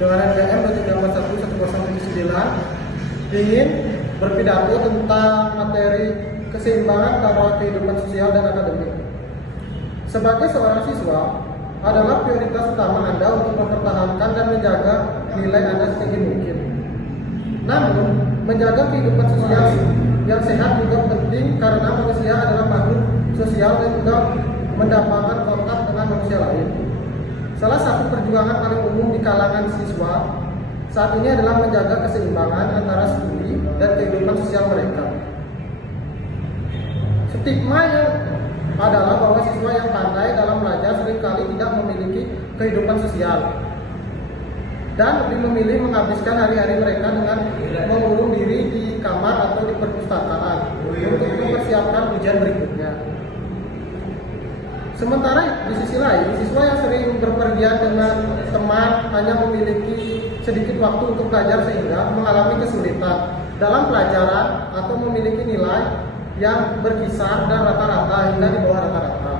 dengan NPM 23411079 ingin berpidato tentang materi keseimbangan antara kehidupan sosial dan akademik. Sebagai seorang siswa, adalah prioritas utama Anda untuk mempertahankan dan menjaga nilai Anda setinggi mungkin. Namun, menjaga kehidupan sosial yang sehat juga penting karena manusia adalah makhluk sosial dan juga mendapatkan kontak dengan manusia lain. Salah satu perjuangan paling umum di kalangan siswa saat ini adalah menjaga keseimbangan antara studi dan kehidupan sosial mereka. Stigma yang adalah bahwa siswa yang pandai dalam belajar seringkali tidak memiliki kehidupan sosial dan lebih memilih menghabiskan hari-hari mereka dengan mengurung diri di kamar atau di perpustakaan untuk mempersiapkan ujian berikutnya. Sementara di sisi lain, siswa yang sering berpergian dengan teman hanya memiliki sedikit waktu untuk belajar sehingga mengalami kesulitan dalam pelajaran atau memiliki nilai yang berkisar dan rata-rata hingga di bawah rata-rata.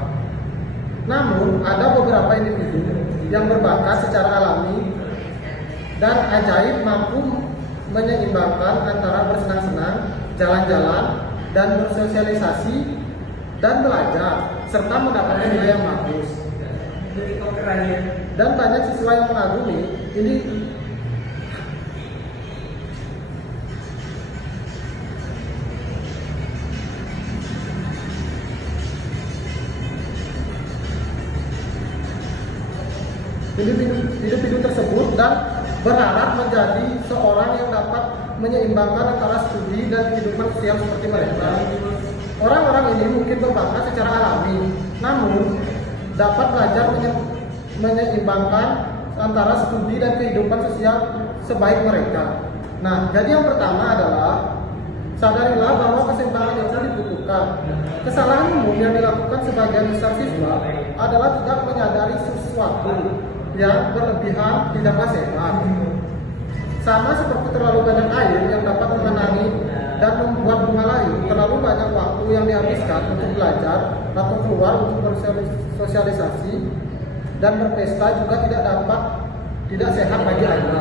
Namun, ada beberapa individu yang berbakat secara alami dan ajaib mampu menyeimbangkan antara bersenang-senang, jalan-jalan, dan bersosialisasi dan belajar, serta mendapatkan nilai yang bagus. Dan banyak siswa yang mengagumi ini. Individu tersebut dan berharap menjadi seorang yang dapat menyeimbangkan antara studi dan kehidupan sosial seperti mereka. Orang-orang ini mungkin berbakat secara alami, namun dapat belajar menyeimbangkan antara studi dan kehidupan sosial sebaik mereka. Nah, jadi yang pertama adalah sadarilah bahwa keseimbangan itu dibutuhkan. Kesalahan umum yang dilakukan sebagian besar siswa adalah tidak menyadari sesuatu yang berlebihan tidaklah sehat. Sama seperti terlalu banyak air yang dapat mengenangi dan membuat bunga layu, terlalu banyak waktu yang dihabiskan untuk belajar atau keluar untuk bersosialisasi dan berpesta juga tidak sehat bagi Anda.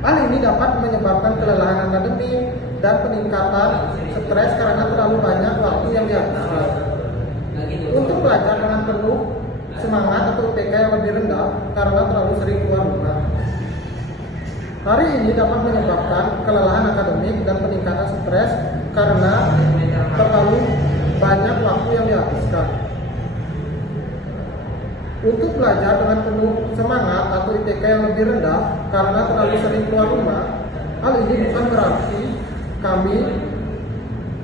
Hal ini dapat menyebabkan kelelahan akademik dan peningkatan stres karena terlalu banyak waktu yang dihabiskan. Untuk belajar dengan penuh semangat atau IPK yang lebih rendah karena terlalu sering keluar rumah. Hari ini dapat menyebabkan kelelahan akademik dan peningkatan stres karena terlalu banyak waktu yang dihabiskan. Untuk belajar dengan penuh semangat atau IPK yang lebih rendah karena terlalu sering keluar rumah, hal ini bukan berarti kami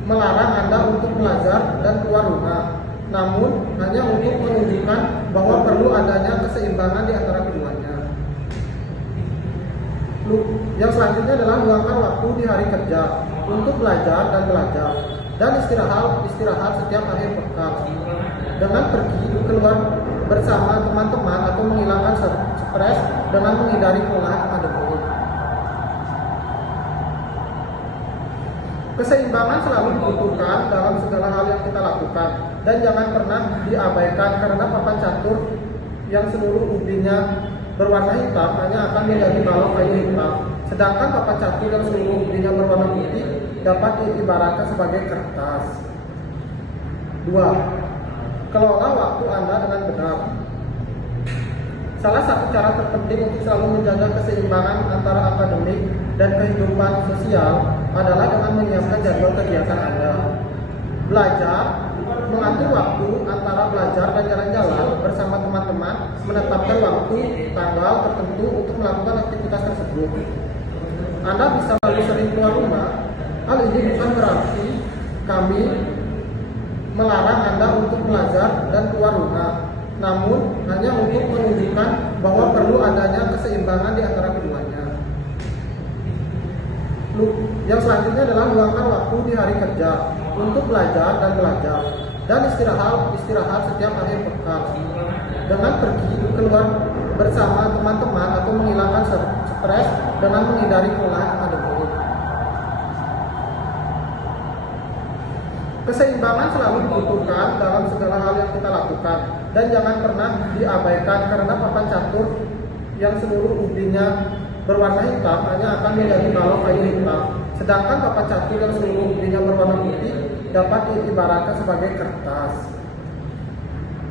melarang Anda untuk belajar dan keluar rumah, namun hanya untuk menunjukkan bahwa perlu adanya keseimbangan di antara keduanya. Yang selanjutnya adalah luangkan waktu di hari kerja untuk belajar dan istirahat setiap akhir pekan dengan pergi keluar bersama teman-teman atau menghilangkan stres dengan menghindari kelelahan akademik. Keseimbangan selalu dibutuhkan dalam segala hal yang kita lakukan dan jangan pernah diabaikan karena papan catur yang seluruh ubinya berwarna hitam hanya akan menjadi balok kayu hitam, sedangkan papan catur yang seluruh ubinya berwarna putih dapat diibaratkan sebagai kertas. 2. Kelola waktu Anda dengan benar. Salah satu cara terpenting untuk selalu menjaga keseimbangan antara akademik dan kehidupan sosial adalah dengan menyiapkan jadwal kegiatan Anda. Belajar, mengatur waktu antara belajar dan jalan-jalan bersama teman-teman, menetapkan waktu, tanggal tertentu untuk melakukan aktivitas tersebut. Anda bisa lalu sering keluar rumah. Hal ini bukan berarti kami melarang Anda untuk belajar dan keluar rumah, namun hanya untuk menunjukkan bahwa perlu adanya keseimbangan di antara keduanya. Yang selanjutnya adalah luangkan waktu di hari kerja untuk belajar dan istirahat setiap akhir pekan dengan pergi keluar bersama teman-teman atau menghilangkan stres dengan menghindari kelelahan akademik. Keseimbangan selalu dibutuhkan dalam segala hal yang kita lakukan dan jangan pernah diabaikan karena papan catur yang seluruh ubinya berwarna hitam hanya akan menjadi balok kayu hitam. Sedangkan papan catur yang seluruh ubinya berwarna putih dapat diibaratkan sebagai kertas.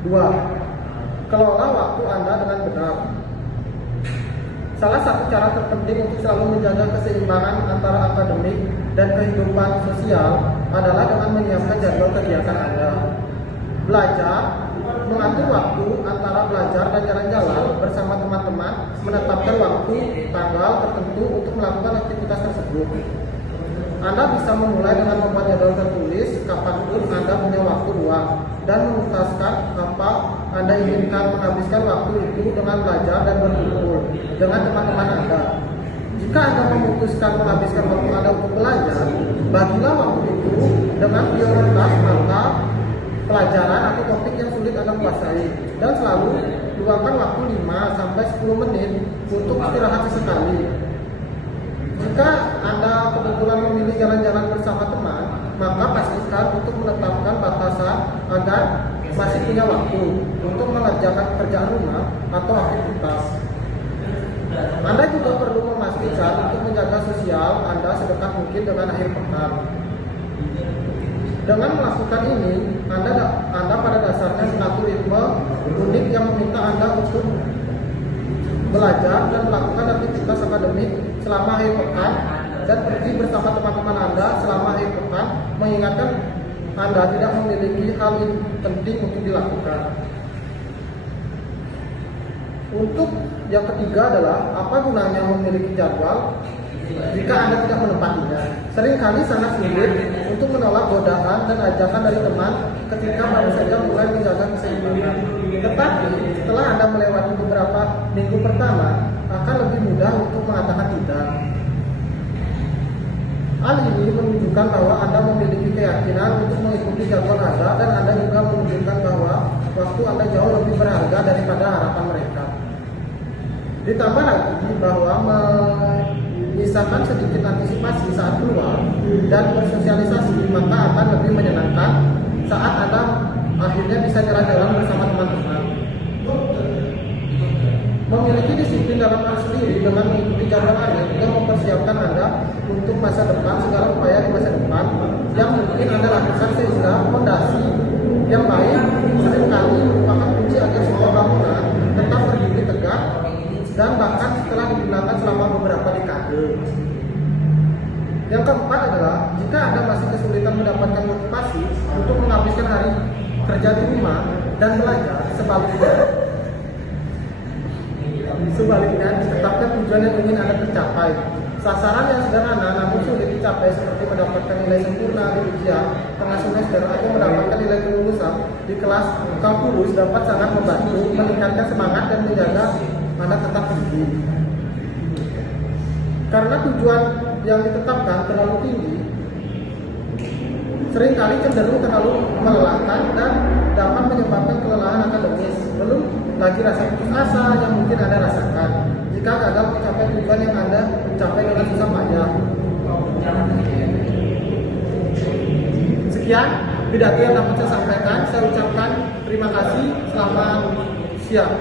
2. Kelola waktu Anda dengan benar. Salah satu cara terpenting untuk selalu menjaga keseimbangan antara akademik dan kehidupan sosial adalah dengan menyiapkan jadwal kegiatan Anda. Belajar, mengatur waktu antara belajar dan jalan-jalan bersama teman-teman, menetapkan waktu, tanggal tertentu untuk melakukan aktivitas tersebut. Anda bisa memulai dengan membuat jadwal tertulis kapanpun Anda punya waktu luang dan memutuskan apa Anda inginkan menghabiskan waktu itu dengan belajar dan berkumpul dengan teman-teman Anda. Jika Anda memutuskan menghabiskan waktu Anda untuk belajar, bagilah waktu itu dengan prioritas mata pelajaran atau topik yang sulit Anda kuasai dan selalu luangkan waktu 5-10 menit untuk istirahat sesekali. Jika Anda kebetulan memilih jalan-jalan bersama teman, maka pastikan untuk menetapkan batasan agar masih punya waktu untuk mengerjakan pekerjaan rumah atau aktivitas. Anda juga perlu memastikan untuk menjaga sosial Anda sedekat mungkin dengan akhir pekan. Dengan melakukan ini, Anda pada dasarnya mengatur ritme unik yang meminta Anda untuk belajar dan melakukan aktivitas akademik selama akhir pekan dan pergi bersama teman-teman Anda selama akhir pekan, mengingatkan Anda tidak memiliki hal yang penting untuk dilakukan. Untuk yang ketiga adalah apa gunanya memiliki jadwal jika Anda tidak menepatinya. Seringkali sangat sulit untuk menolak godaan dan ajakan dari teman ketika baru saja mulai menjaga keseimbangan. Tetapi setelah Anda melewati beberapa minggu pertama, akan lebih mudah untuk mengatakan tidak. Hal ini menunjukkan bahwa Anda memiliki keyakinan untuk mengikuti jadwal Anda dan Anda juga menunjukkan bahwa waktu Anda jauh lebih berharga daripada harapan mereka. Ditambah lagi bahwa menyisakan sedikit antisipasi saat keluar dan bersosialisasi, maka akan lebih menyenangkan saat Anda akhirnya bisa jalan-jalan bersama teman-teman. Memiliki disiplin dalam hal sendiri dengan mengikuti jadwal Anda juga mempersiapkan Anda untuk masa depan, segala upaya di masa depan yang mungkin Anda lakukan sehingga fondasi yang baik seringkali merupakan kunci agar sebuah bangunan tetap berdiri tegak dan bahkan setelah digunakan selama beberapa dekade. Yang keempat adalah jika Anda masih kesulitan mendapatkan motivasi untuk menghabiskan hari kerja di rumah dan belajar, sebaliknya tetapkan tujuan yang ingin Anda tercapai. Sasaran yang sederhana namun sulit dicapai seperti mendapatkan nilai sempurna di ujian tengah semester atau mendapatkan nilai kelulusan di kelas kalkulus dapat sangat membantu meningkatkan semangat dan menjaga Anda tetap tinggi. Karena tujuan yang ditetapkan terlalu tinggi, seringkali cenderung terlalu melelahkan dan dapat menyebabkan kelelahan akademis. Belum lagi rasa putus asa yang mungkin Anda rasakan jika gagal mencapai tujuan yang Anda mencapai dengan susah payah. Sekian pidato yang dapat saya sampaikan. Saya ucapkan terima kasih. Selamat siang.